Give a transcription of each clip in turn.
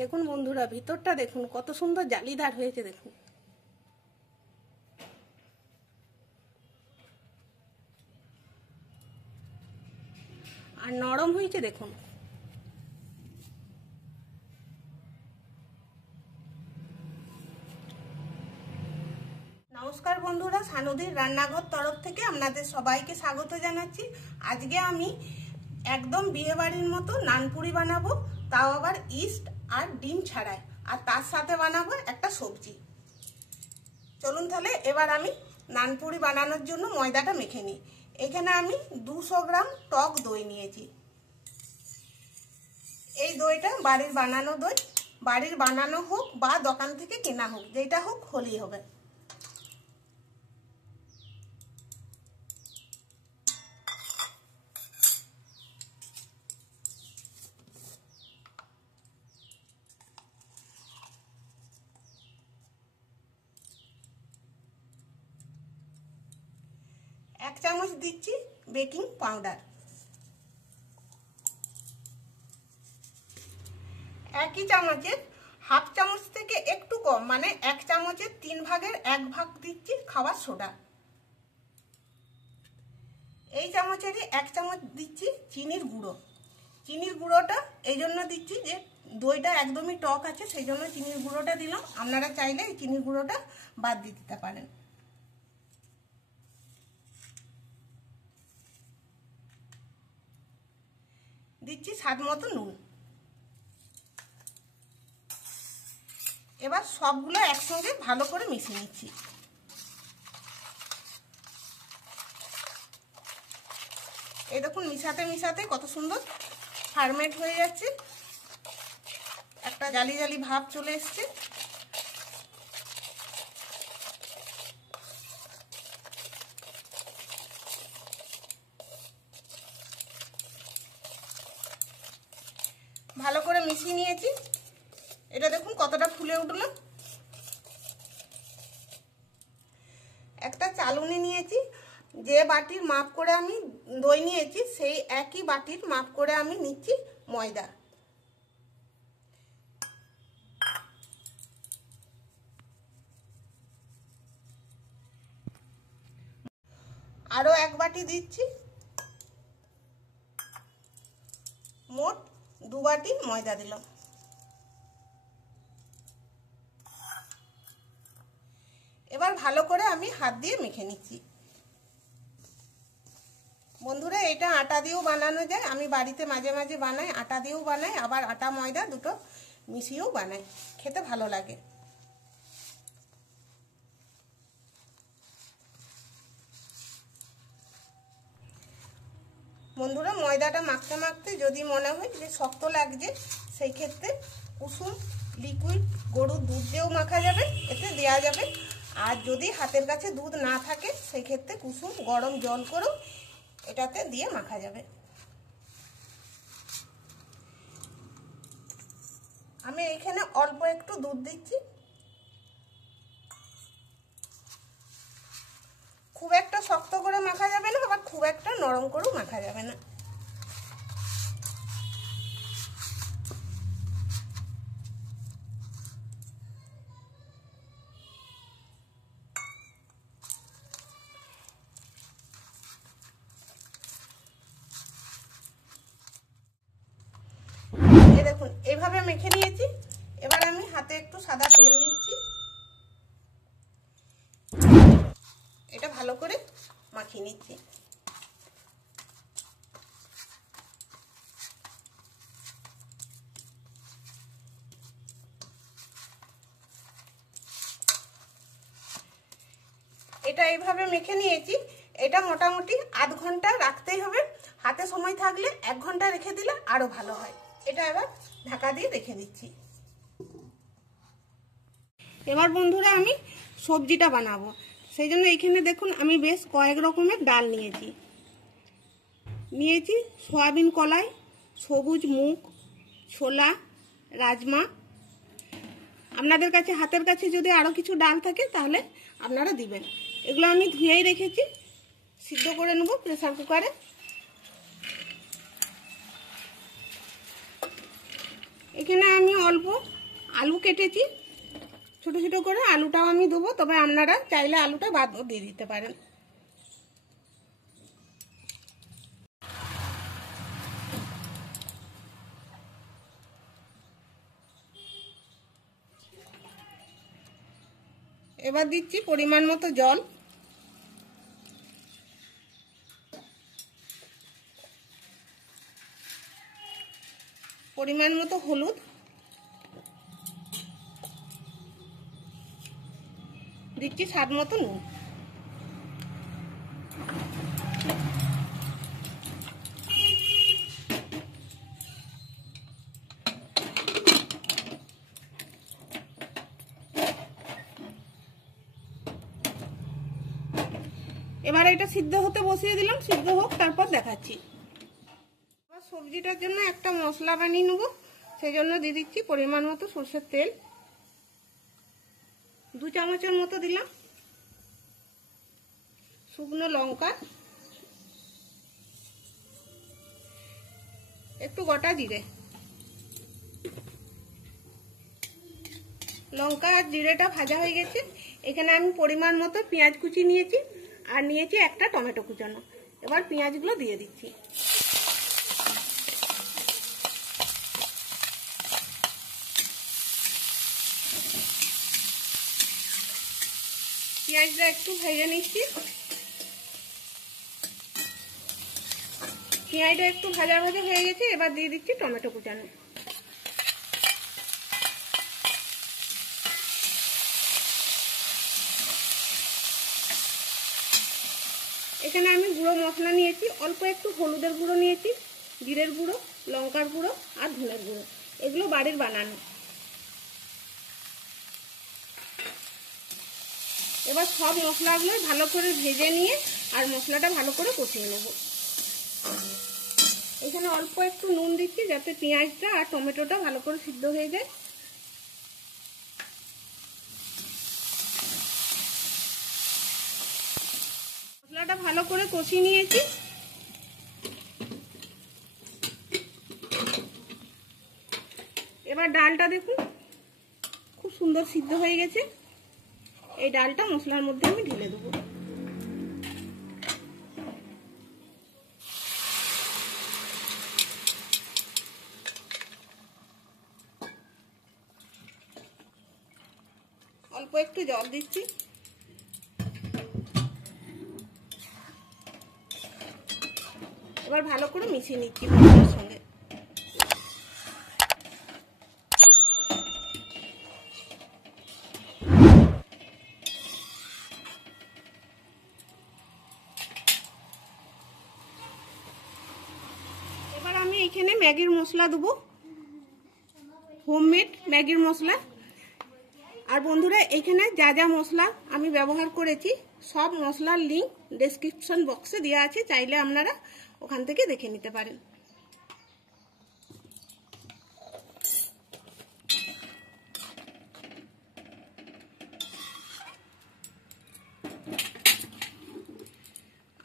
দেখুন বন্ধুরা, ভিতরটা দেখুন কত সুন্দর জালিদার হয়েছে। দেখুন আর নরম হয়েছে। দেখুন নমস্কার বন্ধুরা, সানুদির রান্নাঘর তরফ থেকে আপনাদের সবাইকে স্বাগত জানাচ্ছি। আজকে আমি একদম বিয়ে বাড়ির মতো নানপুরি বানাবো, তাও আবার ইস্ট আর ডিম ছাড়াই, আর তার সাথে বানাবো একটা সবজি। চলুন তাহলে এবার আমি নানপুরি বানানোর জন্য ময়দাটা মেখে নিই। এখানে আমি 200 গ্রাম টক দই নিয়েছি। এই দইটা বাড়ির বানানো দই, বাড়ির বানানো হোক বা দোকান থেকে কেনা হোক, যেটা হোক হলেই হবে। এক চামচ দিচ্ছি বেকিং পাউডার। একই চামচের হাফ চামচ থেকে একটু কম, মানে 1 চামচের 3 ভাগের 1 ভাগ দিচ্ছি খাবার সোডা। এই চামচেরই 1 চামচ দিচ্ছি চিনির গুঁড়ো। চিনির গুঁড়োটা এই জন্য দিচ্ছি যে দইটা একদমই টক আছে, সেই জন্য চিনির গুঁড়োটা দিলাম। আপনারা চাইলে এই চিনির গুঁড়োটা বাদ দিতে পারেন। দিচ্ছি স্বাদ মতো নুন। এবার সবগুলো একসঙ্গে ভালো করে মিশিয়ে নিচ্ছি। এই দেখুন মিশাতে মিশাতে কত সুন্দর ফার্মেন্ট হয়ে যাচ্ছে, একটা জালি জালি ভাব চলে এসছে। ভালো করে মিশিয়ে নিয়েছি। এটা দেখুন কতটা ফুলে উঠলো। একটা চালুনি নিয়েছি, যে বাটির মাপ করে আমি দই নিয়েছি সেই একই বাটির মাপ করে আমি নিচ্ছি ময়দা। আরো 1 বাটি দিচ্ছি, মোট 2 বাটি ময়দা দিলাম। এবার ভালো করে আমি হাত দিয়ে মেখে নিচ্ছি। বন্ধুরা, এটা আটা দিয়েও বানানো যায়। আমি বাড়িতে মাঝে মাঝে বানাই, আটা দিয়েও বানাই, আবার আটা ময়দা দুটো মিশিয়েও বানাই, খেতে ভালো লাগে। বন্ধুরা, ময়দাটা মাখতে মাখতে যদি মনে হয় যে শক্ত লাগছে, সেই ক্ষেত্রে কুসুম লিকুইড গরুর দুধ দিয়েও মাখা যাবে, এতে দেওয়া যাবে। আর যদি হাতের কাছে দুধ না থাকে সেই ক্ষেত্রে কুসুম গরম জল করেও এটাতে দিয়ে মাখা যাবে। আমি এখানে অল্প একটু দুধ দিচ্ছি। খুব একটা শক্ত করে মাখা যাবে না, আবার খুব একটা নরম করেও মাখা যাবে না। এই দেখুন এইভাবে মেখে নিয়েছি। এবার আমি হাতে একটু সাদা তেল নিচ্ছি, এটা ভালো করে মাখিয়ে নিচ্ছি। এটা এইভাবে মেখে নিয়েছি। এটা মোটামুটি আধ ঘন্টা রাখতেই হবে। হাতে সময় থাকলে 1 ঘন্টা রেখে দিলে আরো ভালো হয়। এটা এবার ঢাকা দিয়ে রেখে দিচ্ছি। এবার বন্ধুরা আমি সবজিটা বানাবো, সেই জন্য এখানে দেখুন আমি বেশ কয়েক রকমের ডাল নিয়েছি। সয়াবিন কলাই, সবুজ মুগ, ছোলা, রাজমা। আপনাদের কাছে হাতের কাছে যদি আরো কিছু ডাল থাকে তাহলে আপনারা দিবেন। এগুলো আমি ধুয়েই রেখেছি, সিদ্ধ করে নেব প্রেসার কুকারে। এখানে আমি অল্প আলু কেটেছি ছোট ছোট করে, আলুটাও আমি দেবো, তবে আপনারা চাইলে আলুটা বাদও দিয়ে দিতে পারেন। এবার দিচ্ছি পরিমাণ মতো জল, পরিমাণ মতো হলুদ, দিচ্ছি স্বাদ মতো নুন। এবার এটা সিদ্ধ হতে বসিয়ে দিলাম, সিদ্ধ হোক, তারপর দেখাচ্ছি। এবার সবজিটার জন্য একটা মশলা বানিয়ে নেব, সেই জন্য দিয়ে দিচ্ছি পরিমাণ মতো সরষের তেল, 2 চামচের মতো দিলাম, শুকনো লঙ্কা, একটু গোটা জিরে। লঙ্কা আর জিরেটা ভাজা হয়ে গেছে। এখানে আমি পরিমাণ মতো পেঁয়াজ কুচি নিয়েছি আর নিয়েছি একটা টমেটো কুচানো। এবার পেঁয়াজগুলো দিয়ে দিচ্ছি। পেঁয়াজটা একটু ভেজে নিচ্ছি। পেঁয়াজটা একটু ভাজা ভাজা হয়ে গেছে, এবার দিয়ে দিচ্ছি টমেটো কুচানো। এখানে আমি গুঁড়ো মশলা নিয়েছি, অল্প একটু হলুদের গুঁড়ো নিয়েছি, জিরের গুঁড়ো, লঙ্কার গুঁড়ো আর ধনের গুঁড়ো, এগুলো বাড়ির বানানো। এবার সব মশলাগুলো ভালো করে ভেজে নিয়ে আর মশলাটা ভালো করে কষিয়ে নেব। এখানে অল্প একটু নুন দিচ্ছি যাতে পেঁয়াজটা আর টমেটোটা ভালো করে সিদ্ধ হয়ে যায়। মশলাটা ভালো করে কষিয়ে নিয়েছি। এবার ডালটা দেখুন খুব সুন্দর সিদ্ধ হয়ে গেছে। এই ডালটা মশলার মধ্যে আমি ঢেলে দেবো। অল্প একটু জল দিচ্ছি। এবার ভালো করে মিশিয়ে নিচ্ছি মশলার সঙ্গে। এবার আমি এখানে ম্যাগির মশলা দেবো, হোমমেড ম্যাগির মশলা। আর বন্ধুরা, এখানে যা যা মশলা আমি ব্যবহার করেছি সব মশলার লিঙ্ক ডেসক্রিপশন বক্সে দেওয়া আছে, চাইলে আপনারা ওখান থেকে দেখে নিতে পারেন।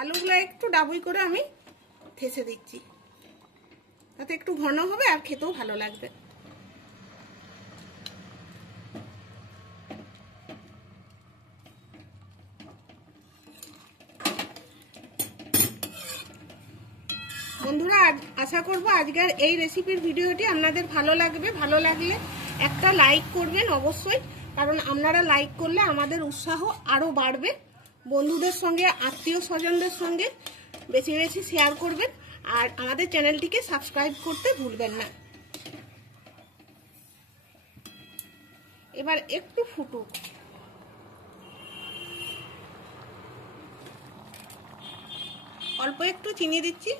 আলুগুলো একটু ডাবুই করে আমি থেসে দিচ্ছি, তাতে একটু ঘন হবে আর খেতেও ভালো লাগবে। বন্ধুরা, আশা করব আজকের এই রেসিপির ভিডিওটি আপনাদের ভালো লাগবে। ভালো লাগলে একটা লাইক করবেন অবশ্যই, কারণ আপনারা লাইক করলে আমাদের উৎসাহ আরও বাড়বে। বন্ধুদের সঙ্গে, আত্মীয় স্বজনদের সঙ্গে বেশি বেশি শেয়ার করবেন, আর আমাদের চ্যানেলটিকে সাবস্ক্রাইব করতে ভুলবেন না। এবার একটু ফুটুক। অল্প একটু চিনি দিচ্ছি।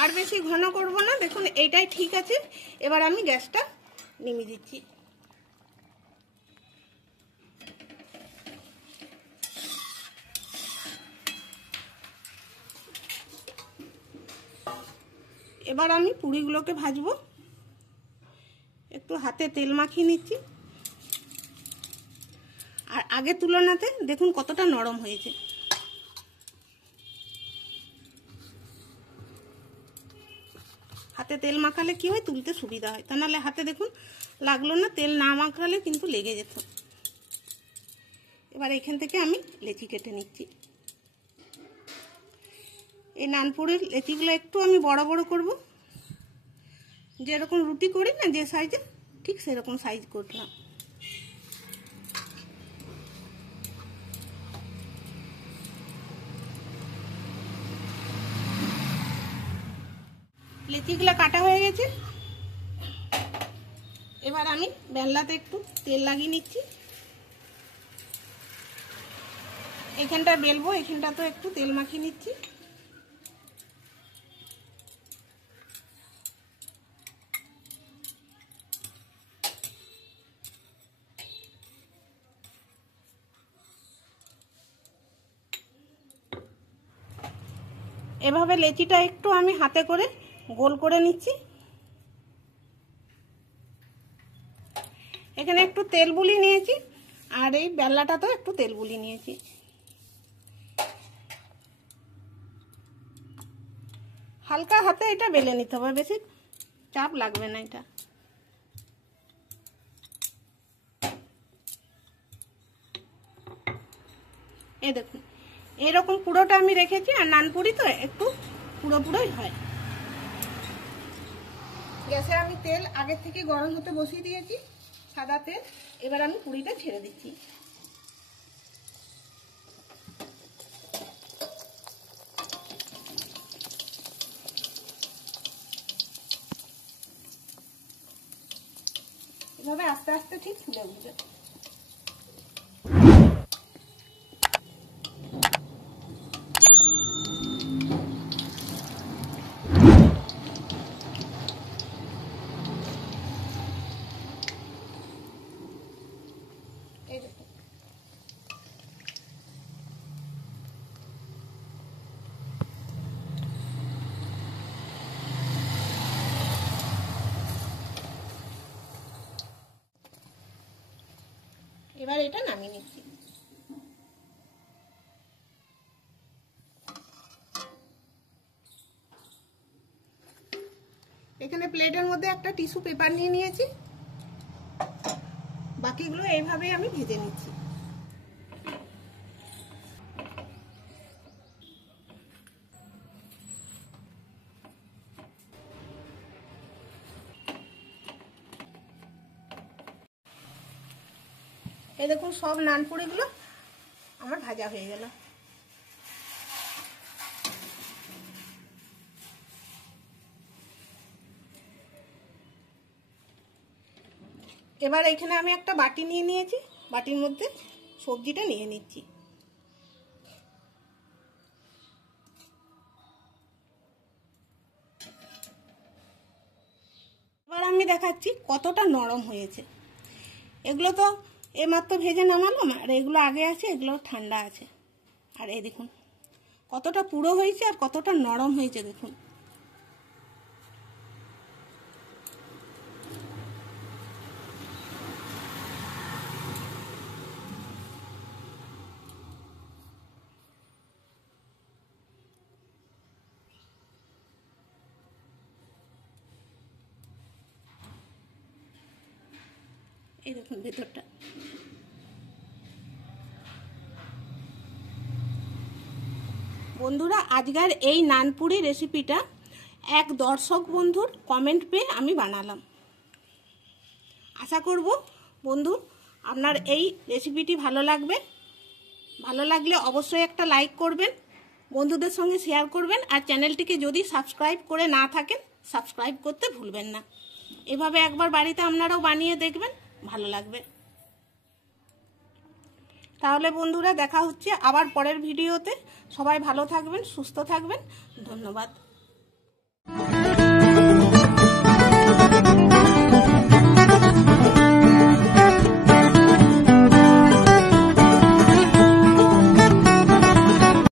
আর বেশি ঘন করব না, দেখুন এইটাই ঠিক আছে। এবার আমি গ্যাসটা নিভিয়ে দিচ্ছি। এবার আমি পুরিগুলোকে ভাজবো। একটু হাতে তেল মাখিয়ে নিচ্ছি। আর আগের তুলনাতে দেখুন কতটা নরম হয়েছে। হাতে তেল মাখালে কি হয়, তুলতে সুবিধা হয়। তা নাহলে হাতে দেখুন লাগলো না, তেল না মাখালে কিন্তু লেগে যেত। এবার এখান থেকে আমি লেচি কেটে নিচ্ছি। এই নানপুরির লেচিগুলো একটু আমি বড় বড় করব, যেরকম রুটি করি না যে সাইজে, ঠিক সেরকম সাইজ করলাম। লেচিগুলো কাটা হয়ে গেছে। এবার আমি বেলনাতে একটু তেল লাগিয়ে নিচ্ছি। এখানটা বেলবো, এখানটা তো একটু তেল মাখিয়ে নিচ্ছি। এভাবে লেচিটা একটু আমি হাতে করে গোল করে নিচ্ছি। এখানে একটু তেল বুলি নিয়েছি, আর এই বেল্লাটাতেও একটু তেল বুলি নিয়েছি। হালকা হাতে এটা বেলে নিতে হবে, বেশি চাপ লাগবে না। এটা এই দেখুন, এরকম পুরোটা আমি রেখেছি। আর নানপুরি তো একটু পুরো পুরোই হয়। গ্যাসে আমি তেল আগে থেকে গরম হতে বসিয়ে দিয়েছি, সাদা তেল। এবার আমি পুরিটা ছেড়ে দিচ্ছি। এভাবে আস্তে আস্তে ঠিক ফুলে উঠবে। এই দেখুন, এবার এটা নামিয়ে নিচ্ছি। এখানে প্লেটের মধ্যে একটা টিস্যু পেপার নিয়ে নিয়েছি। বাকিগুলো এইভাবেই আমি ভেজে নিচ্ছি। এই দেখুন, সব নানপুরিগুলো আমার ভাজা হয়ে গেল। এবার এখানে আমি একটা বাটি নিয়ে নিয়েছি, বাটির মধ্যে সবজিটা নিয়ে নিচ্ছি। এবার আমি দেখাচ্ছি কতটা নরম হয়েছে। এগুলো তো এইমাত্র ভেজে নামালাম, আর এগুলো আগে আছে, এগুলো ঠান্ডা আছে। আর এই দেখুন কতটা পুরো হয়েছে আর কতটা নরম হয়েছে। দেখুন এই দেখুন ভেতরটা। বন্ধুরা, আজকের এই নানপুরি রেসিপিটা এক দর্শক বন্ধুর কমেন্ট পেয়ে আমি বানালাম। আশা করব বন্ধু আপনার এই রেসিপিটি ভালো লাগবে। ভালো লাগলে অবশ্যই একটা লাইক করবেন, বন্ধুদের সঙ্গে শেয়ার করবেন, আর চ্যানেলটিকে যদি সাবস্ক্রাইব করে না থাকেন সাবস্ক্রাইব করতে ভুলবেন না। এভাবে একবার বাড়িতে আপনারাও বানিয়ে দেখবেন, ভালো লাগবে। তাহলে বন্ধুরা, দেখা হচ্ছে আবার পরের ভিডিওতে। সবাই ভালো থাকবেন, সুস্থ থাকবেন। ধন্যবাদ।